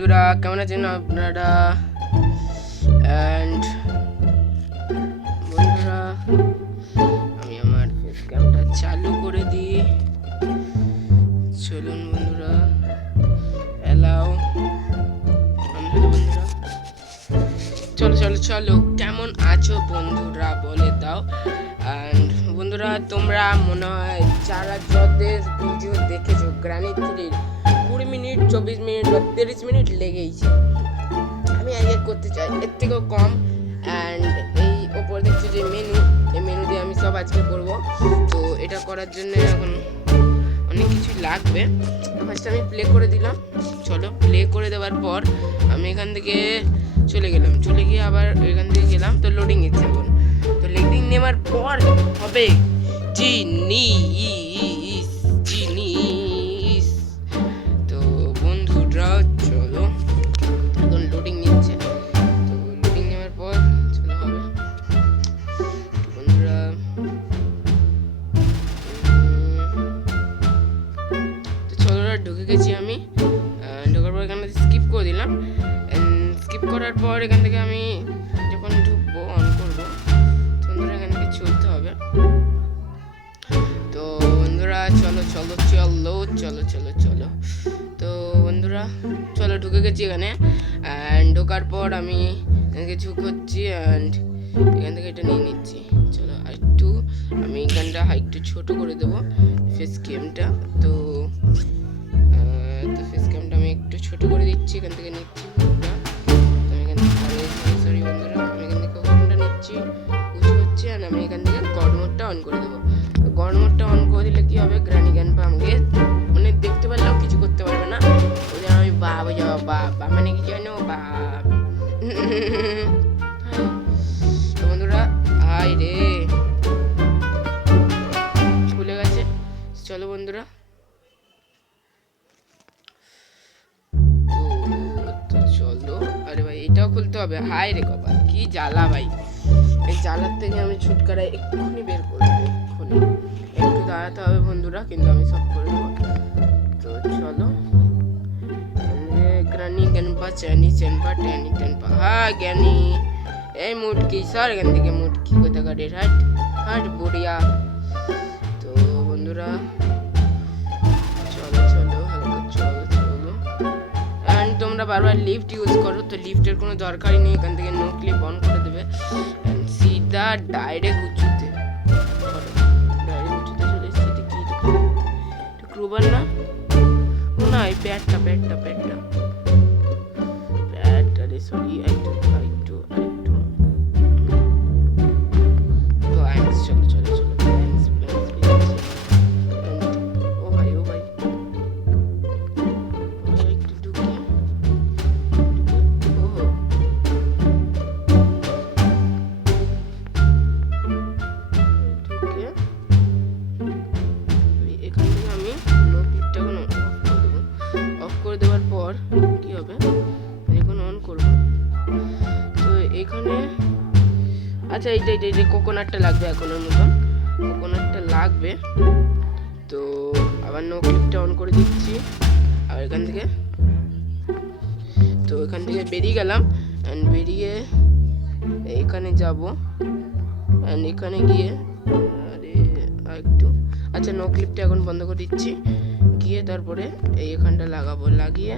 বন্ধুরা, কেমন আছেন আপনারা? অ্যান্ড বন্ধুরা, আমি আমার ফেস ক্যামটা চালু করে দিই। চলুন বন্ধুরা, অ্যালাউ। বন্ধুরা চলো চলো চলো, কেমন আছো বন্ধুরা বলে দাও। অ্যান্ড বন্ধুরা, তোমরা মনে হয় যারা যাদের ভিডিও দেখেছো গ্রানি 3 20 মিনিট 24 মিনিট বা 30 মিনিট লেগেইছে। আমি আগে করতে চাই এর থেকেও কম। অ্যান্ড এই ওপর দেখছি যে মেনু, এই মেনু দিয়ে আমি সব আজকে করবো। তো এটা করার জন্য এখন অনেক কিছুই লাগবে। তো ফার্স্ট আমি প্লে করে দিলাম। চলো, প্লে করে দেওয়ার পর আমি এখান থেকে চলে গিয়ে আবার এখান থেকে গেলাম। তো লোডিং নিচ্ছে এখন। তো লোডিং নেওয়ার পর হবে জিনিস। তো বন্ধুরা চলো, এখন লোডিং নিচ্ছে। তো লোডিং নেওয়ার পর চলো হবে। তো বন্ধুরা তো চলো, ঢুকে গেছি আমি। ঢোকার পর এখানে স্কিপ করে দিলাম। স্কিপ করার পর এখান থেকে আমি যখন ঢুকবো অন করবো, বন্ধুরা এখান থেকে চলতে হবে। তো বন্ধুরা চলো চলো চলো চলো চলো চলো তো বন্ধুরা চলো, ঢুকে গেছি এখানে। অ্যান্ড ঢোকার পর আমি এখানে ঝুঁকছি অ্যান্ড এখান থেকে এটা নিয়ে নিচ্ছি। চলো একটু আমি এখানটা একটু ছোট করে দেবো ফেস ক্যামটা। তো ফেস ক্যামটা আমি একটু ছোট করে দিচ্ছি, এখান থেকে নিচ্ছি ফোনটা। তো আমি এখান থেকে সরি বন্ধুরা, আমি এখান থেকে ফোনটা নিচ্ছি, উঁচু হচ্ছে। আর আমি এখান থেকে গড মোডটা অন করে দেবো। তো গড মোডটা অন করে দিলে কি হবে, গ্রানি গ্যান্ডপা আমাকে মানে দেখতে পারলেও কিছু করতে পারবে না। ওই জন্য আমি বাপ হয়ে যাবো, বাপ মানে কি জানো, বাপ। তো বন্ধুরা হাই রে, খুলে গেছে। চলো বন্ধুরা, তো চলো। আরে ভাই, এটাও খুলতে হবে। হাই রে কপাল, কি জ্বালা ভাই। এই জ্বালার থেকে আমি ছুটকারা এক্ষুনি বের করবো, এক্ষুনি। একটু দাঁড়াতে হবে বন্ধুরা, কিন্তু আমি সব করে দেবো। তো চলো, গ্রানি গেনপা চ্যানি চ্যানপা ট্যানি ট্যানপা। হ্যাঁ জ্ঞানী, এই মুটকি সর এখান থেকে, মুটকি কোথাকার হাট হাট বুড়িয়া। তো বন্ধুরা চলো চলো, হালকা চলো চলো। অ্যান্ড তোমরা বারবার লিফট ইউজ করো, তো লিফটের কোনো দরকারই নেই। এখান থেকে নো ক্লিপ অন করে দেবে, সিধা ডাইরেক্ট উঁচুতে চলে এসেছে। কি ক্রুবার না, ও না, এই প্যাডটা রে, সরি। একটু চলো চলো চলো, ও ভাই একটু ঢুকে এখান থেকে আমি নো ক্লিপটা অফ করে দেওয়ার পর কি হবে, এখন অন করবো। তো এখানে আচ্ছা, এইটা কোকোনাটটা লাগবে, এখনের মতন কোকোনাটটা লাগবে। তো আবার নো ক্লিপটা অন করে দিচ্ছি। আর এখান থেকে বেরিয়ে গেলাম। অ্যান্ড বেরিয়ে এখানে যাব। অ্যান্ড এখানে গিয়ে আরে একটু আচ্ছা, নো ক্লিপটা এখন বন্ধ করে দিচ্ছি। গিয়ে তারপরে এখানটা লাগাবো, লাগিয়ে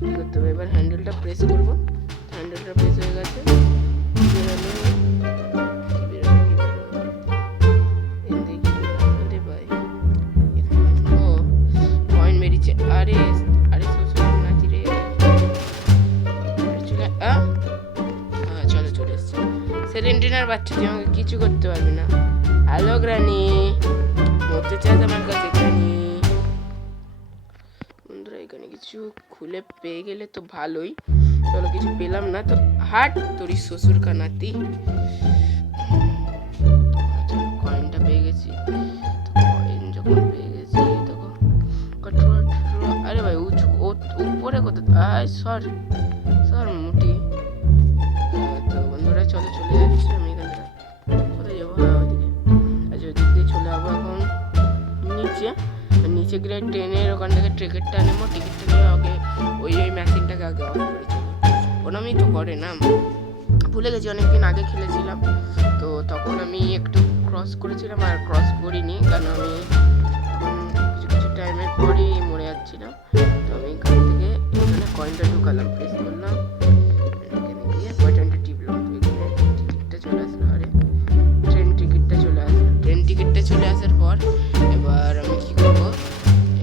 কী করতে হবে, এবার হ্যান্ডেলটা প্রেস করবো। হ্যান্ডেলটা প্রেস হয়ে গেছে। পয়েন্ট বেরিয়েছে। আরে নাচি রে, চলো চলে এসছে। সেলেন্টিনার বাচ্চা, তুই আমাকে কিছু করতে পারবি না। হ্যালো গ্রানি, মরতে চাস আমার কাছে গ্রানি? বন্ধুরা এখানে কিছু খুলে পেয়ে গেলে তো ভালোই। চলো, কিছু পেলাম না তো হাট তোরই শ্বশুর কা নাতি। কয়েনটা পেয়ে গেছি। কয়েন যখন পেয়ে গেছি তখন আরে ভাই উপরে কোথায়, সর মুটি। তো বন্ধুরা চলো, চলে যাচ্ছি আমি এখান থেকে। কোথায় যাবো? হ্যাঁ ওইদিকে। আচ্ছা, ওইদিক দিয়ে চলে যাবো এখন নিচে নিচে গেলে ট্রেনের ওখান থেকে টিকিটটা নেবো, টিকিটটা নিয়ে আগে ওই মেশিনটাকে আগে অফ করে চলো। ওরমই তো করে না, ভুলে গেছি, অনেকদিন আগে খেলেছিলাম তো তখন আমি একটু ক্রস করেছিলাম আর ক্রস করিনি, কারণ আমি কিছু কিছু টাইমের পরই মরে যাচ্ছিলাম। তো আমি এখান থেকে এখানে কয়েনটা ঢুকালাম, প্রেস করলাম, এখানে গিয়ে বাটনটা টিপলাম, এখানে টিকিটটা চলে আসলো। আরে ট্রেন টিকিটটা চলে আসলো। ট্রেন টিকিটটা চলে আসার পর এবার আমি কি করবো,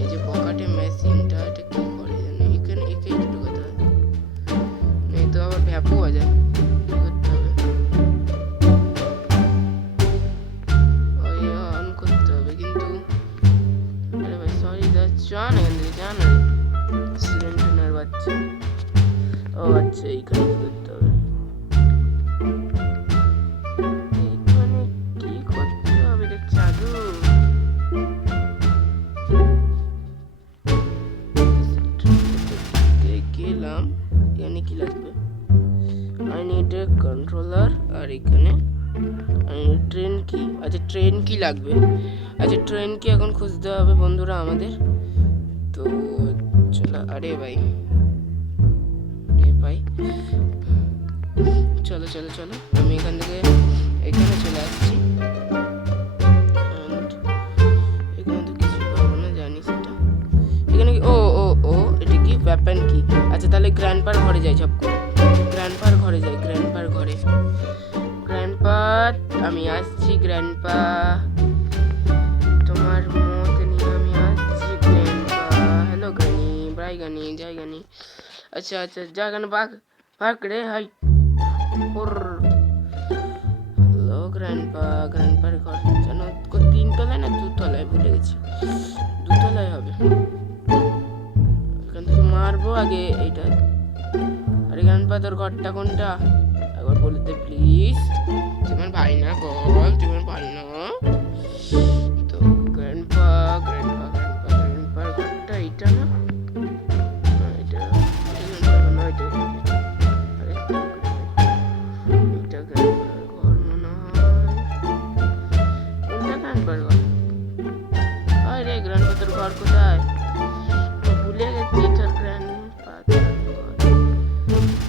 এই যে পকেটে মেশিনটা এটা কি করে জানি, এখানে একেই ঢুকাতে হবে, এই তো আবার ভ্যাপু হয়ে যায়, কি করতে হবে, ওই অন করতে হবে কিন্তু। আরে ভাই সরি দা, জান এখান থেকে জান, সিলিন্ডার বাচ্চা। ও আচ্ছা এইখানে কি করতে হবে, এইখানে কি করতে হবে রে চাদু, গেলাম। এখানে কি লাগবে, আই নিড এ কন্ট্রোলার, আর এখানে ট্রেন কি, আচ্ছা ট্রেন কি লাগবে, আচ্ছা ট্রেন কি এখন খুঁজতে হবে বন্ধুরা আমাদের। তো চলো, আরে ভাই ভাই চলো চলো চলো, আমি এখান থেকে এখানে চলে আসছি। এখানে তো কিছু পাবো না জানি সেটা, এখানে কি, ও ও ও এটা কি ওয়েপন কি, আচ্ছা তাহলে গ্র্যান্ডপার ঘরে যাই, সব করে গ্র্যান্ডপার ঘরে যাই, গ্র্যান্ডপার ঘরে, গ্র্যান্ডপা আমি আসছি, গ্র্যান্ডপা তোমার মত নিয়ে আমি আসছি, গ্র্যান্ডপা হ্যালো গানি বাই গানি যাই গানি, আচ্ছা আচ্ছা যা গান বাঘ বাঘ রে হাই ওর, হ্যালো গ্র্যান্ডপা, গ্র্যান্ডপার ঘর যেন 3 তলায় না 2 তলায়, ভুলে গেছি 2 তলায় হবে, এখান থেকে মারবো আগে এইটা। আরে গ্র্যান্ডপা তোর ঘরটা কোনটা একবার বলে দে প্লিজ, তোমার ভাই না বল, তোমার ভাই না তো, গ্র্যান্ডপা গ্র্যান্ডপা গ্র্যান্ডপা গ্র্যান্ডপার ঘরটা এইটা না, এটা গ্র্যান্ডপা না, এটা আরে এটা গ্র্যান্ডপার ঘর মনে হয়, কোনটা গ্র্যান্ডপার ঘর, আরে গ্র্যান্ডপা তোর ঘর কোথায়, ভুলে গেছি তোর গ্র্যান্ডপা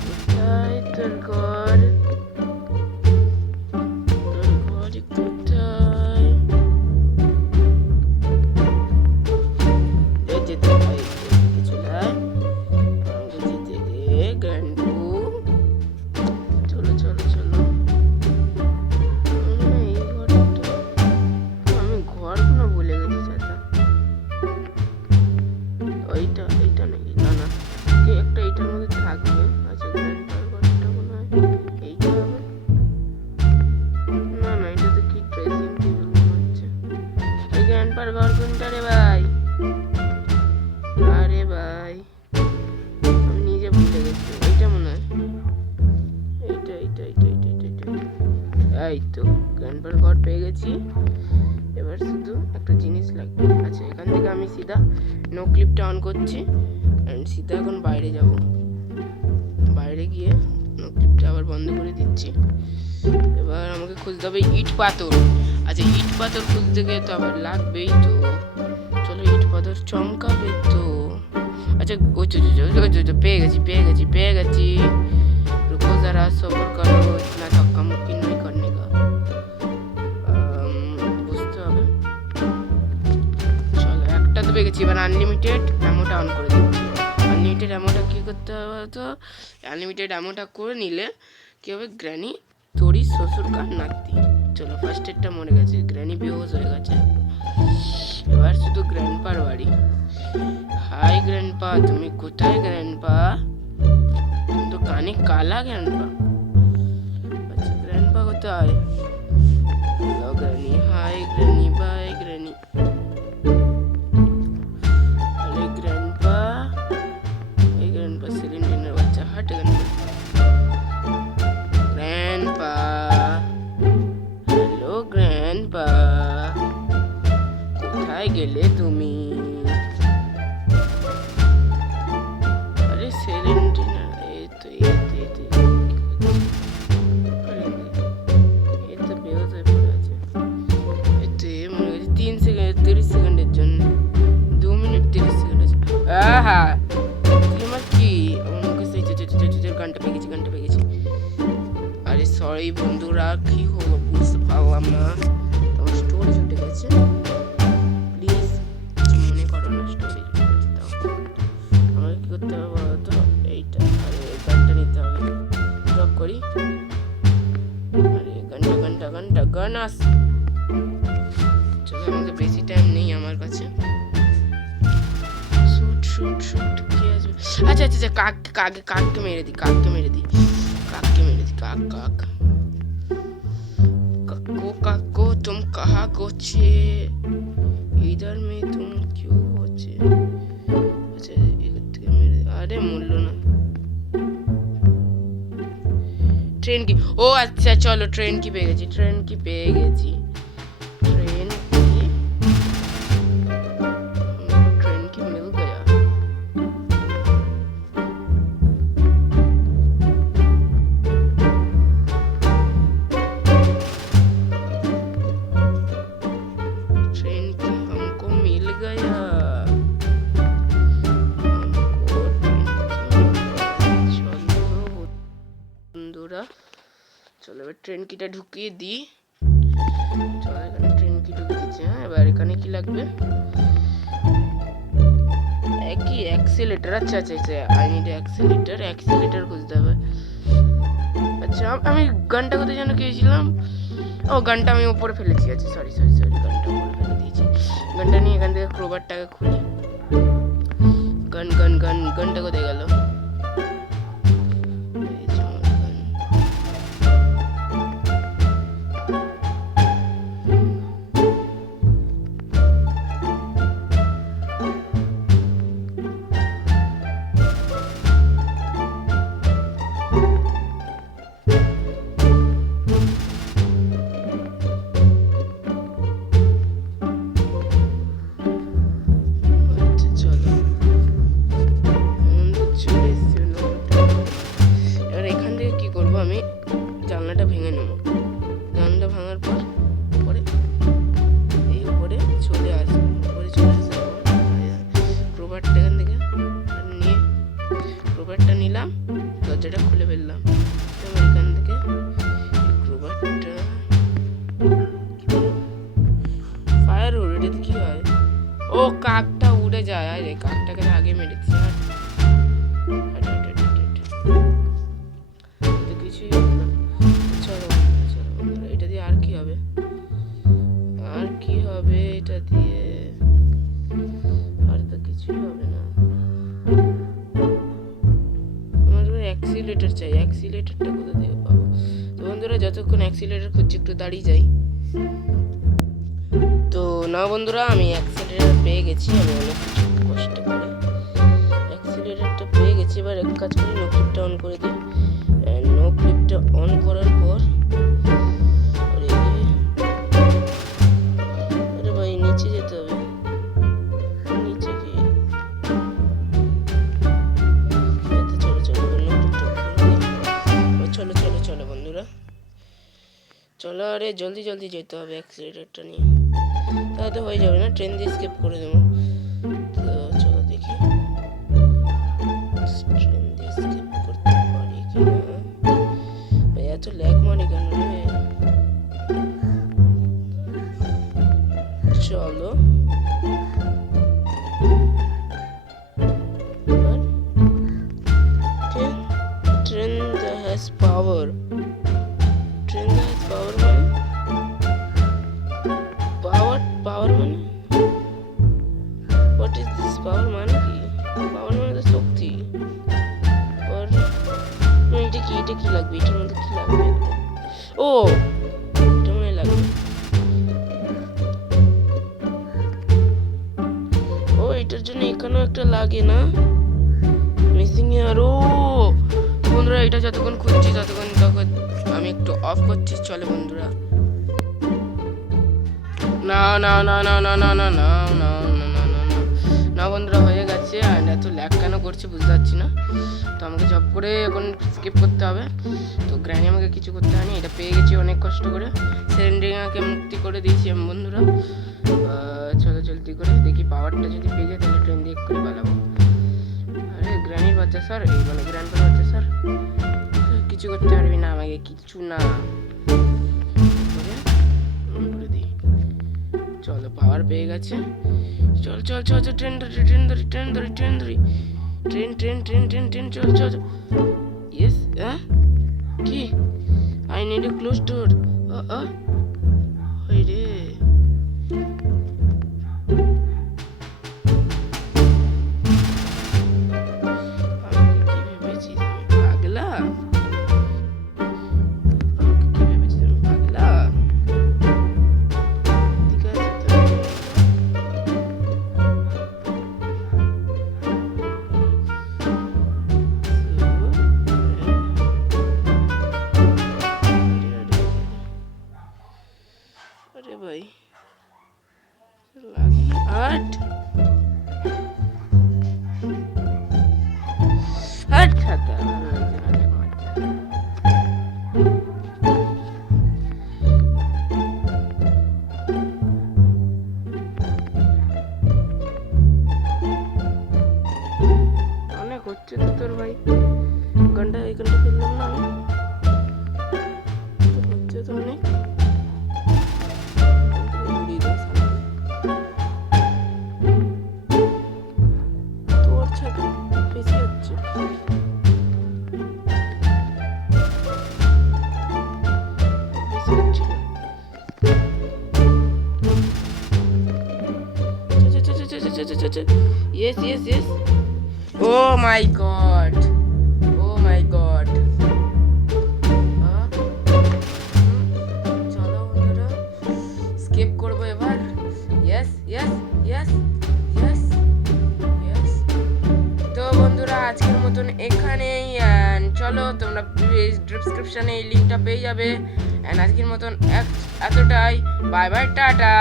কোথায়, তোর ঘর কোথায়, যেতে হয় চলে আয়, যেতে দে গ্র্যান্ডপু, চলো চলো চলো, এই ঘরটা আমি ঘর কোনো ভুলে গেছি চাচা, ওইটা এইটা নাকি, না না একটা এইটার মধ্যে থাকবে, আচ্ছা গ্র্যান্ডপার ঘরটা মনে হয় এইটা হবে, না না এটা তো কি ড্রেসিং টেবিল মনে হচ্ছে, এই গ্র্যান্ডপার ঘর কোনটা রে ভাই, আরে ভাই আমি নিজে ভুলে গেছি, এইটা মনে হয়, এইটা এইটা এইটা এইটা এইটা এই তো গ্র্যান্ডপার ঘর পেয়ে গেছি। এবার শুধু একটা জিনিস লাগবে, আচ্ছা এখান থেকে আমি সিধা নো ক্লিপটা অন করছি অ্যান্ড সিধা এখন বাইরে যাব, বাইরে গিয়ে নো ক্লিপটা আবার বন্ধ করে দিচ্ছি। এবার আমাকে খুঁজতে হবে ইট পাথর, আচ্ছা ইট পাথর খুঁজতে গিয়ে তো আবার লাগবেই, তো চলো ইট পাথর চমকাবে তো, আচ্ছা ওই তো পেয়ে গেছি পেয়ে গেছি পেয়ে গেছি, রুকো যারা সবর করো, না ধক্কা মুক্কি নয় করনে কা, বুঝতে হবে, চলো একটা তো পেয়ে গেছি, এবার আনলিমিটেড অ্যামোটা অন করে দিচ্ছি। আনলিমিটেড অ্যামোটা কী করতে হবে, তো আনলিমিটেড অ্যামোটা করে নিলে কী হবে, গ্র্যানি তোরই শ্বশুর কার নাতি, চলো ফার্স্ট এডটা মরে গেছে, গ্র্যানি বেহোশ হয়ে গেছে, এবার শুধু গ্র্যান্ডপার বাড়ি। হাই গ্র্যান্ডপা তুমি কোথায়, গ্র্যান্ডপা তুমি তো কানে কালা, গ্র্যান্ডপা আচ্ছা গ্র্যান্ডপা কোথায়, hello granny, hi granny bye granny, আরে গ্র্যান্ডপা এই গ্র্যান্ডপা সিলিন্ডারের বাচ্চা হাট, গ্র্যান্ডপা হ্যালো গ্র্যান্ডপা কোথায় গেলে তুমি, আরে সিলিন্ডার এই তো বেহোশ হয়ে পড়ে আছে, এই তো মনে হচ্ছে 3 বন্ধুরা কি হলো বুঝতে পারলাম না। তোমার স্টোরেজ উঠে গেছে, প্লিজ মনে করো না স্টোরেজ উঠে গেছে। তাও আমাকে কি করতে হবে বলো তো, এইটা আরে গানটা নিতে হবে, ড্রপ করি। আরে গান আস। চলো আমাকে বেশি টাইম নেই আমার কাছে। শুট কে আসবে? আচ্ছা কাককে মেরে দিই কাক काको तुम कहाँ गोचे इधर में तुम क्यों होचे? अच्छा इधर मेरे अरे मुल्लो ना ट्रेन की ओ अच्छा चलो ट्रेन की पे गई ट्रेन की मिल गया। চলো এবার ট্রেন কিটা ঢুকিয়ে দিই। চলো এখানে ট্রেন কি ঢুকিয়ে দিচ্ছি। হ্যাঁ এবার এখানে কি লাগবে? একই অ্যাক্সিলেটর। আচ্ছা আই নিড অ্যাক্সিলেটর খুঁজতে হবে। আচ্ছা আমি গানটা কোথায় যেন গিয়েছিলাম? ও গানটা আমি উপরে ফেলেছি। আচ্ছা সরি গানটা উপরে ফেলে দিয়েছি। গানটা নিয়ে এখান থেকে ক্রোবারটাকে খুলি। গানটা কোথায় গেল? দরজাটা খুলে ফেললাম। এখান থেকে ফায়ার উড, এটাতে কি হয়? ও কাকটা উড়ে যায়। আরে কাকটাকে আগে মেরেছি। কিছুই হবে না। চলো এটা দিয়ে আর কি হবে? এটা দিয়ে আর তো কিছুই হবে না। অ্যাক্সিলেটর চাই। অ্যাক্সিলেটরটা কোথা থেকে পাবো? তো বন্ধুরা যতক্ষণ অ্যাক্সিলেটর খুঁজছি একটু দাঁড়িয়ে যাই। তো না বন্ধুরা আমি অ্যাক্সিলেটর পেয়ে গেছি। আমি অনেক কষ্ট করে অ্যাক্সিলেটরটা পেয়ে গেছি। এবার এক কাজ করি, নো ক্লিপটা অন করে দিই। নো ক্লিপটা অন করার পর আরে ভাই নিচে যেতে হবে। নিচে কি? চলো বন্ধুরা চলো। আরে জলদি যেতে হবে অ্যাক্সিলেটরটা নিয়ে, তাহলে হয়ে যাবে না। ট্রেন দিয়ে স্কিপ করে দেবো। তো চলো দেখি ট্রেন দিয়ে স্কিপ করতে পারি কিনা। ভাই এত ল্যাগ মারে কেন রে? চলো ট্রেন হ্যাজ পাওয়ার। পাওয়ার মানে হোয়াট ইজ দিস? পাওয়ার মানে কি? পাওয়ার মানে তো শক্তি। এটা কি লাগবে? এটার মধ্যে কি লাগবে? ও এটা মনে লাগবে। ও এটার জন্য এখানেও একটা লাগে না? Missing air. ও বন্ধুরা এটা যতক্ষণ খুঁজছি ততক্ষণ আমি একটু অফ করছি। চলে বন্ধুরা না বন্ধুরা হয়ে গেছে। আর এত ল্যাগ কেন করছে বুঝতে পারছি না। তো আমাকে জব করে এখন স্কিপ করতে হবে। তো গ্র্যানি আমাকে কিছু করতে হয়নি, এটা পেয়ে গেছি অনেক কষ্ট করে। সেরেন্ডিয়াকে মুক্তি করে দিয়েছি আমি বন্ধুরা। চলো জলদি করে দেখি পাওয়ারটা যদি পেয়ে যায় তাহলে ট্রেন দিয়ে করে পালাবো। আরে গ্র্যানির বাচ্চা স্যার, এই মানে গ্র্যান্ডপার বাচ্চা স্যার, কিছু করতে পারবি না আমাকে, কিছু না। চলো পাওয়ার পেয়ে গেছে। চল চল চল চল, ট্রেন ধরি ট্রেন ধরি ট্রেন ধরি ট্রেন ধরি, train train train train train, চল চল। ইয়েস, কি? I need a close door. ওই রে, अरे भाई हट हट हट অনেক হচ্ছে তো তোর ভাই, ঘন্টা এই ঘন্টা খেললাম না আমি, হচ্ছে তো অনেক। Yes, yes, yes. Oh my god. Oh my god. চলো বন্ধুরা, স্কিপ করবো এবার। Yes, yes, yes, yes, yes. তো বন্ধুরা আজকের মতন এখানেই, চলো তোমরা ডিসক্রিপশনে এই লিঙ্কটা পেয়ে যাবে। আজকের মতন এতটাই। Bye bye, tata.